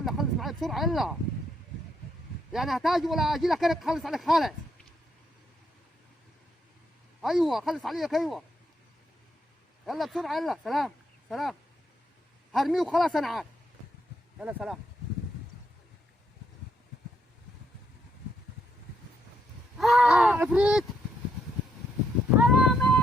يلا خلص معي بسرعه يلا. يعني هتاجي ولا اجي لك انا خلص عليك خالص. ايوه خلص عليك ايوه. يلا بسرعه يلا. سلام سلام. هرميه وخلاص انا عارف. يلا سلام. عفريت. حرامي.